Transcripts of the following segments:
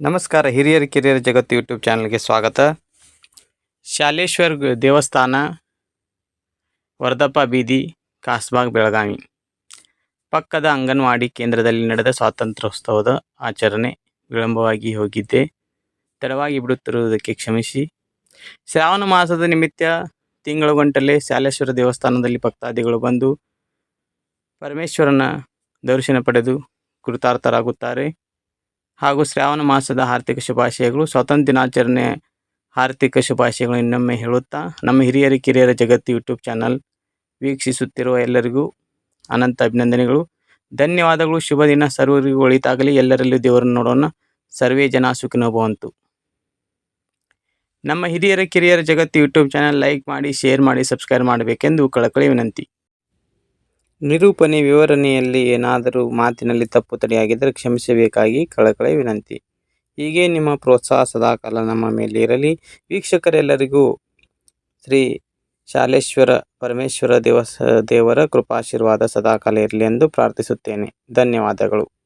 ನಮಸ್ಕಾರ, ಹಿರಿಯರ, ಕಿರಿಯರ ಜಗತ್ತು ಯೂಟ್ಯೂಬ್ ಚಾನಲ್ಗೆ ಸ್ವಾಗತ. ಶಾಲೇಶ್ವರ್ ದೇವಸ್ಥಾನ ವರ್ಧಪ್ಪ ಬೀದಿ, ಕಾಸ್ಬಾಗ್, ಬೆಳಗಾವಿ. ಪಕ್ಕದ ಅಂಗನವಾಡಿ ಕೇಂದ್ರದಲ್ಲಿ ನಡೆದ ಸ್ವಾತಂತ್ರ್ಯೋತ್ಸವದ ಆಚರಣೆ ವಿಳಂಬವಾಗಿ ಹೋಗಿದ್ದೆ. ತಡವಾಗಿ ಬಿಡುತ್ತಿರುವುದಕ್ಕೆ ಕ್ಷಮಿಸಿ. ಶ್ರಾವಣ ಮಾಸದ ನಿಮಿತ್ತ ತಿಂಗಳು ಗಂಟಲೆ ಶಾಲೇಶ್ವರ ದೇವಸ್ಥಾನದಲ್ಲಿ ಭಕ್ತಾದಿಗಳು ಬಂದು ಪರಮೇಶ್ವರನ ದರ್ಶನ ಪಡೆದು ಕೃತಾರ್ಥರಾಗುತ್ತಾರೆ. ಹಾಗೂ ಶ್ರಾವಣ ಮಾಸದ ಆರ್ಥಿಕ ಶುಭಾಶಯಗಳು. ಸ್ವತಂತ್ರ ದಿನಾಚರಣೆ ಆರ್ಥಿಕ ಶುಭಾಶಯಗಳು ಇನ್ನೊಮ್ಮೆ ಹೇಳುತ್ತಾ, ನಮ್ಮ ಹಿರಿಯರ, ಕಿರಿಯರ ಜಗತ್ತು ಯೂಟ್ಯೂಬ್ ಚಾನಲ್ ವೀಕ್ಷಿಸುತ್ತಿರುವ ಎಲ್ಲರಿಗೂ ಅನಂತ ಅಭಿನಂದನೆಗಳು. ಧನ್ಯವಾದಗಳು. ಶುಭ ದಿನ ಸರ್ವರಿಗೂ ಒಳಿತಾಗಲಿ. ಎಲ್ಲರಲ್ಲೂ ದೇವರನ್ನು ನೋಡೋಣ. ಸರ್ವೇ ಜನ ಸುಖಿನೋ ಭವಂತು. ನಮ್ಮ ಹಿರಿಯರ, ಕಿರಿಯರ ಜಗತ್ತು ಯೂಟ್ಯೂಬ್ ಚಾನಲ್ ಲೈಕ್ ಮಾಡಿ, ಶೇರ್ ಮಾಡಿ, ಸಬ್ಸ್ಕ್ರೈಬ್ ಮಾಡಬೇಕೆಂದು ಕಳಕಳಿ ವಿನಂತಿ. ನಿರೂಪಣೆ ವಿವರಣೆಯಲ್ಲಿ ಏನಾದರೂ ಮಾತಿನಲ್ಲಿ ತಪ್ಪು ತಡೆಯಾಗಿದ್ದರೆ ಕ್ಷಮಿಸಬೇಕಾಗಿ ಕಳಕಳೆ ವಿನಂತಿ. ಹೀಗೆ ನಿಮ್ಮ ಪ್ರೋತ್ಸಾಹ ಸದಾಕಾಲ ನಮ್ಮ ಮೇಲೆ ಇರಲಿ. ವೀಕ್ಷಕರೆಲ್ಲರಿಗೂ ಶ್ರೀ ಶಾಲೇಶ್ವರ ಪರಮೇಶ್ವರ ದೇವಸ ದೇವರ ಕೃಪಾಶೀರ್ವಾದ ಸದಾಕಾಲ ಇರಲಿ ಎಂದು ಪ್ರಾರ್ಥಿಸುತ್ತೇನೆ. ಧನ್ಯವಾದಗಳು.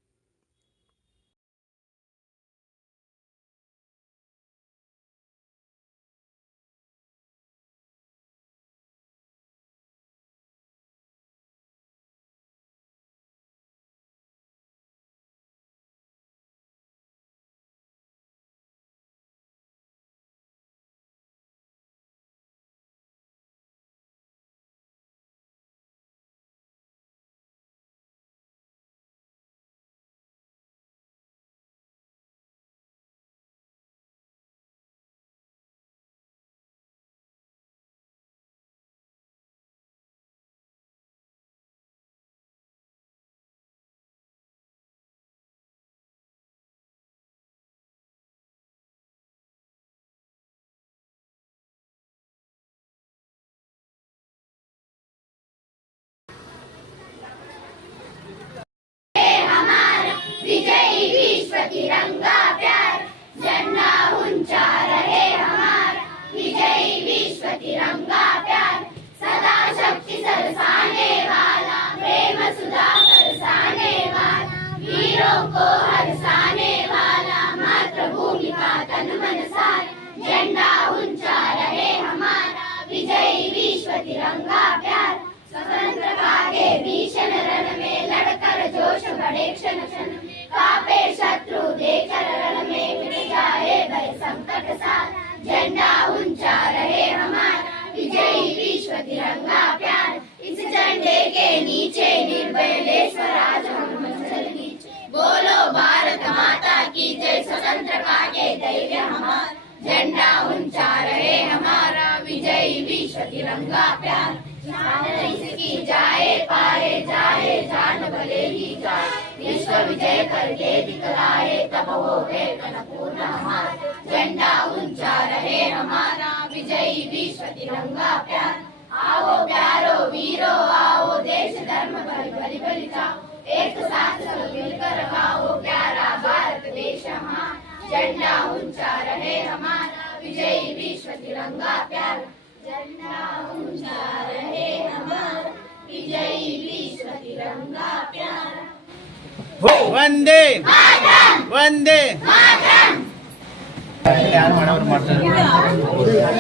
तिरंगा प्यार, झंडा ऊँचा रहे हमारा। विजयी विश्व तिरंगा प्यार, सदा शक्ति सरसाने वाला, प्रेम सुधा बरसाने वाला, वीरों को हरसाने वाला, मातृभूमि का तन मन सारा झंडा ऊँचा रहे हमारा। विजयी विश्व तिरंगा प्यार, स्वतंत्र कागे भीषण रण में लड़कर जोश बढ़े क्षण क्षण कापे शत्रु देखकर रण में मिट जाए, भय संकट सार। झंडा ऊँचा रहे हमारा, विजयी विश्व तिरंगा प्यार। इस झंडे के नीचे निर्भय ले स्वराज हम बोलो भारत माता की जय, स्वतंत्र कागे धैर्य हमारा। झंडा ऊँचा रहे हमारा, विजयी विश्व तिरंगा प्यार। इसकी जाए, पाए जाए विश्व विजय करके दिखलाए तब हो गए पूर्ण हमारा झंडा ऊँचा रहे हमारा विजयी विश्व तिरंगा प्यार आओ प्यारो वीरो आओ देश धर्म बलि बलि बलि एक साथ सब मिलकर गाओ प्यारा भारत देश हमारा झंडा ऊँचा रहे हमारा विजयी विश्व तिरंगा प्यार। வந்தே. வந்தே. யாரும் வர வர மாட்டாங்க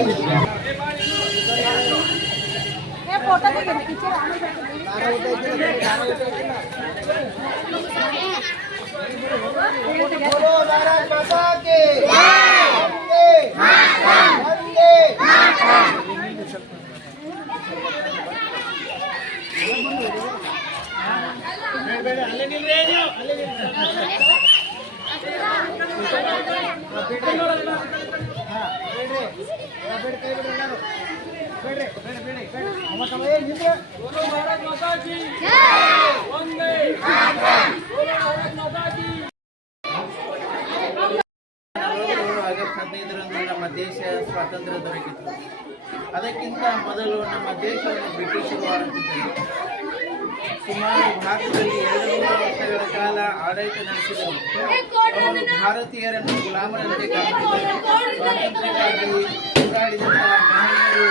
ಆಗಸ್ಟ್ ಹದಿನೈದರಂದು ನಮ್ಮ ದೇಶ ಸ್ವಾತಂತ್ರ್ಯ ದೊರಕಿತ್ತು ಅದಕ್ಕಿಂತ ಮೊದಲು ನಮ್ಮ ದೇಶವನ್ನು ಬ್ರಿಟಿಷರು ಸುಮಾರು ಭಾರತದಲ್ಲಿ ವರ್ಷಗಳ ಕಾಲ ಆಡಳಿತ ನಡೆಸಿದರು. ಅವರು ಭಾರತೀಯರನ್ನು ಗುಲಾಮರಂತೆ ಸ್ವಾತಂತ್ರ್ಯಕ್ಕಾಗಿ ಹೋರಾಡಿದಂತಹ ಮಹನೀಯರು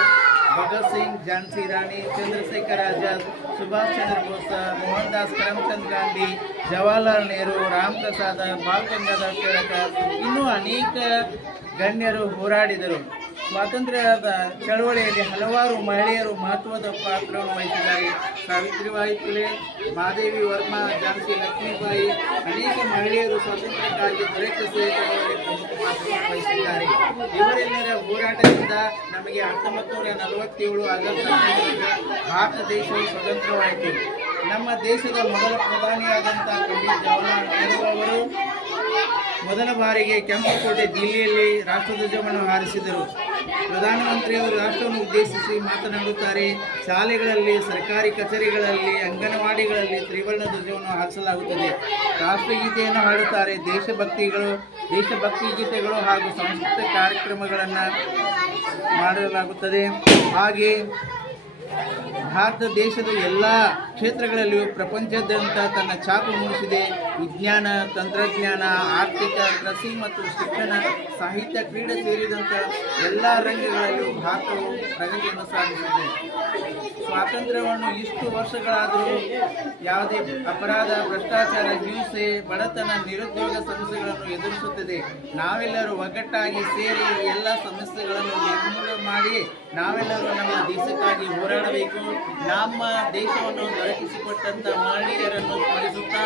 ಭಗತ್ ಸಿಂಗ್ ಝಾನ್ಸಿ ರಾಣಿ ಚಂದ್ರಶೇಖರ್ ಆಜಾದ್ ಸುಭಾಷ್ ಚಂದ್ರ ಬೋಸ್ ಮೋಹನ್ ದಾಸ್ ಕರಮ್ಚಂದ್ ಗಾಂಧಿ ಜವಾಹರ್ಲಾಲ್ ನೆಹರು ರಾಮ್ ಪ್ರಸಾದ್ ಬಾಲ್ ಗಂಗಾಧರ್ ತಿಲಕ್ ಇನ್ನೂ ಅನೇಕ ಗಣ್ಯರು ಹೋರಾಡಿದರು. ಸ್ವಾತಂತ್ರ್ಯದ ಚಳವಳಿಯಲ್ಲಿ ಹಲವಾರು ಮಹಿಳೆಯರು ಮಹತ್ವದ ಪಾತ್ರವನ್ನು ವಹಿಸಿದ್ದಾರೆ. ಸಾವಿತ್ರಿಬಾಯಿ ಫುಲೆ ಮಾದೇವಿ ವರ್ಮಾ ಝಾನ್ಸಿ ಲಕ್ಷ್ಮೀಬಾಯಿ, ಅನೇಕ ಮಹಿಳೆಯರು ಸ್ವಾತಂತ್ರ್ಯಕ್ಕಾಗಿ ದೊರೆತ ಸೇವೆಗಳಲ್ಲಿ ಪ್ರಮುಖ ಪಾತ್ರವನ್ನು ವಹಿಸಿದ್ದಾರೆ. ಇವರೆಲ್ಲರ ಹೋರಾಟದಿಂದ ನಮಗೆ ಹತ್ತೊಂಬತ್ತು ನೂರ ನಲವತ್ತೇಳು ಆಗಸ್ಟ್ ಭಾರತ ದೇಶವು ಸ್ವತಂತ್ರವಾಯಿತು. ನಮ್ಮ ದೇಶದ ಮೊದಲ ಪ್ರಧಾನಿಯಾದಂಥ ಪಂಡಿತ್ ಜವಾಹರ್ಲಾಲ್ ನೆಹರು ಅವರು ಮೊದಲ ಬಾರಿಗೆ ಕೆಂಪುಕೋಟೆ ದಿಲ್ಲಿಯಲ್ಲಿ ರಾಷ್ಟ್ರಧ್ವಜವನ್ನು ಹಾರಿಸಿದರು. ಪ್ರಧಾನಮಂತ್ರಿಯವರು ರಾಷ್ಟ್ರವನ್ನು ಉದ್ದೇಶಿಸಿ ಮಾತನಾಡುತ್ತಾರೆ. ಶಾಲೆಗಳಲ್ಲಿ, ಸರ್ಕಾರಿ ಕಚೇರಿಗಳಲ್ಲಿ, ಅಂಗನವಾಡಿಗಳಲ್ಲಿ ತ್ರಿವರ್ಣ ಧ್ವಜವನ್ನು ಹಾರಿಸಲಾಗುತ್ತದೆ. ರಾಷ್ಟ್ರಗೀತೆಯನ್ನು ಹಾಡುತ್ತಾರೆ. ದೇಶಭಕ್ತಿಗಳು, ದೇಶಭಕ್ತಿ ಗೀತೆಗಳು ಹಾಗೂ ಸಾಂಸ್ಕೃತಿಕ ಕಾರ್ಯಕ್ರಮಗಳನ್ನು ಮಾಡಲಾಗುತ್ತದೆ. ಹಾಗೆ ಭಾರತ ದೇಶದ ಎಲ್ಲ ಕ್ಷೇತ್ರಗಳಲ್ಲಿಯೂ ಪ್ರಪಂಚದಾದ್ಯಂತ ತನ್ನ ಛಾಪು ಮೂಡಿಸಿದೆ. ವಿಜ್ಞಾನ, ತಂತ್ರಜ್ಞಾನ, ಆರ್ಥಿಕ, ಕೃಷಿ ಮತ್ತು ಶಿಕ್ಷಣ, ಸಾಹಿತ್ಯ ಕ್ರೀಡೆ ಸೇರಿದಂತೆ ಎಲ್ಲ ರಂಗಗಳಲ್ಲೂ ಭಾರತವು ಪ್ರಗತಿಯನ್ನು ಸಾಧಿಸಿದೆ. ಸ್ವಾತಂತ್ರ್ಯವನ್ನು ಇಷ್ಟು ವರ್ಷಗಳಾದರೂ ಯಾವುದೇ ಅಪರಾಧ, ಭ್ರಷ್ಟಾಚಾರ, ಹಿಂಸೆ, ಬಡತನ, ನಿರುದ್ಯೋಗ ಸಮಸ್ಯೆಗಳನ್ನು ಎದುರಿಸುತ್ತಿದೆ. ನಾವೆಲ್ಲರೂ ಒಗ್ಗಟ್ಟಾಗಿ ಸೇರಿ ಎಲ್ಲ ಸಮಸ್ಯೆಗಳನ್ನು ನಿರ್ಮೂಲನೆ ಮಾಡಿ ನಾವೆಲ್ಲರೂ ನಮ್ಮ ದೇಶಕ್ಕಾಗಿ ಹೋರಾಡಬೇಕು. ನಮ್ಮ ದೇಶವನ್ನು ದೊರಕಿಸಿಕೊಟ್ಟಂತ ಮಹನೀಯರನ್ನು ಸ್ಮರಿಸುತ್ತಾ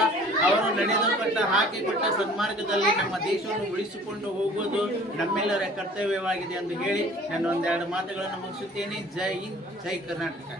ಅವರು ನಡೆದುಕೊಟ್ಟ ಹಾಕಿಕೊಟ್ಟ ಸನ್ಮಾರ್ಗದಲ್ಲಿ ನಮ್ಮ ದೇಶವನ್ನು ಉಳಿಸಿಕೊಂಡು ಹೋಗುವುದು ನಮ್ಮೆಲ್ಲರ ಕರ್ತವ್ಯವಾಗಿದೆ ಎಂದು ಹೇಳಿ ನಾನು ಒಂದೆರಡು ಮಾತುಗಳನ್ನು ಮುಗಿಸುತ್ತೇನೆ. ಜೈ ಹಿಂದ್, ಜೈ ಕರ್ನಾಟಕ.